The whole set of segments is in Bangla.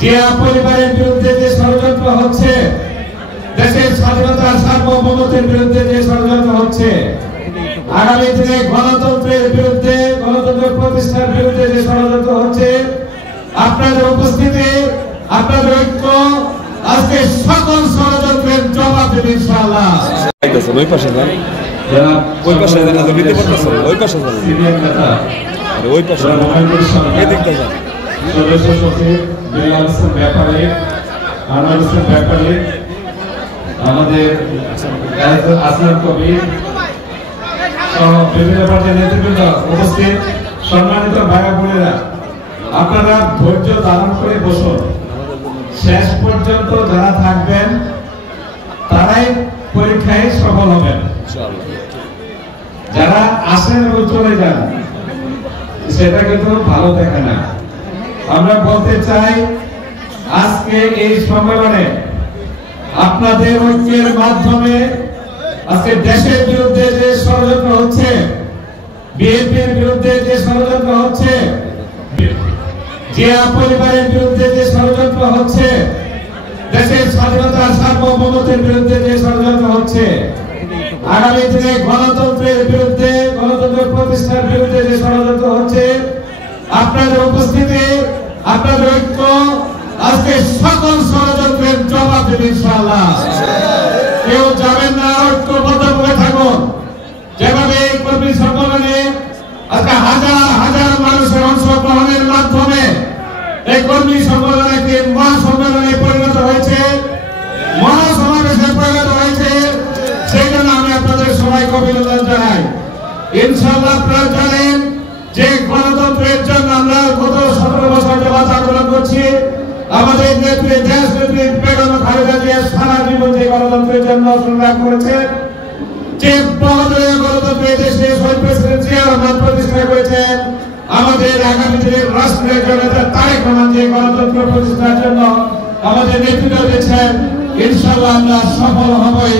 জিয়া পরিবারের বিরুদ্ধে যে ষড়যন্ত্র হচ্ছে, দেশের স্বাধীনতা সার্বভৌমত্বের বিরুদ্ধে যে ষড়যন্ত্র হচ্ছে, আগামী দিনে গণতন্ত্রের বিরুদ্ধে, গণতন্ত্র প্রতিষ্ঠার বিরুদ্ধে যে ষড়যন্ত্র হচ্ছে, আপনাদের উপস্থিতি, আপনাদের ঐক্য আজকে সকল ষড়যন্ত্রের জবাব দেবে ইনশাআল্লাহ। ওই পাশে যান, ওই পাশে যান, নিতে পারতেছেন, ওই পাশে যান, ওই পাশে এদিকটা যান। সদস্য সচিব বিলাল হোসেন ব্যাপারী, আনোয়ার হোসেন ব্যাপারী, আমাদের আসলাম কবির সহ বিভিন্ন পর্যায়ের নেতৃবৃন্দ উপস্থিত, সম্মানিত ভাই বোনেরা, আপনারা ধৈর্য ধারণ করে বসুন। শেষ পর্যন্ত যারা থাকবেন তারাই পরীক্ষায় সফল হবেন। যারা আসেন এবং চলে যান সেটা কিন্তু ভালো দেখে না। আমরা বলতে চাই, আজকে এই সম্মেলনে আপনাদের ঐক্যের মাধ্যমে আজকে দেশের বিরুদ্ধে যে ষড়যন্ত্র হচ্ছে, বিএনপির বিরুদ্ধে যে ষড়যন্ত্র হচ্ছে, জিয়া পরিবারের বিরুদ্ধে যে ষড়যন্ত্র হচ্ছে, দেশের স্বাধীনতা সার্বভৌমত্বের বিরুদ্ধে যে ষড়যন্ত্র হচ্ছে, আগামী দিনে গণতন্ত্রের বিরুদ্ধে, গণতন্ত্র প্রতিষ্ঠার বিরুদ্ধে যে ষড়যন্ত্র হচ্ছে, আপনাদের উপস্থিতি, আপনাদের ঐক্য আজকে সকল ষড়যন্ত্রের জবাব দেবে ইনশাআল্লাহ। কেউ যাবেন না, ঐক্যবদ্ধভাবে থাকুন। যেভাবে এই কর্মী সম্মেলনে আজকে হাজার হাজার মানুষের অংশগ্রহণের মাধ্যমে এই কর্মী সম্মেলন একটি মহাসম্মেলনে পরিণত হয়েছে, মহাসমাবেশে পরিণত হয়েছে, সেই জন্য আমি আপনাদের সবাইকে অভিনন্দন জানাই। ইনশাআল্লাহ আপনারা জানেন যে গণতন্ত্রের জন্য আমরা গত 17 বছর যাবত আন্দোলন করছি। আমাদের নেত্রী, দেশ নেত্রী বেগম খালেদা জিয়া সারা জীবন যে গণতন্ত্রের জন্য সংগ্রাম করেছেন, যে বহুদলীয় গণতন্ত্রের দেশে শহীদ প্রেসিডেন্ট জিয়া রহমান প্রতিষ্ঠা করেছেন, আমাদের আগামী দিনের রাষ্ট্রের জনতা তারেক রহমান যে গণতন্ত্র প্রতিষ্ঠার জন্য আমাদের নেতৃত্ব দিচ্ছেন, ইনশাআল্লাহ আমরা সফল হবই।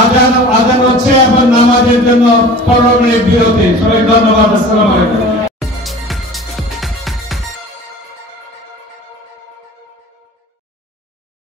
আজান হচ্ছে এবং নামাজের জন্য 15 মিনিট বিরতি। সবাই ধন্যবাদ। আসসালামু আলাইকুম।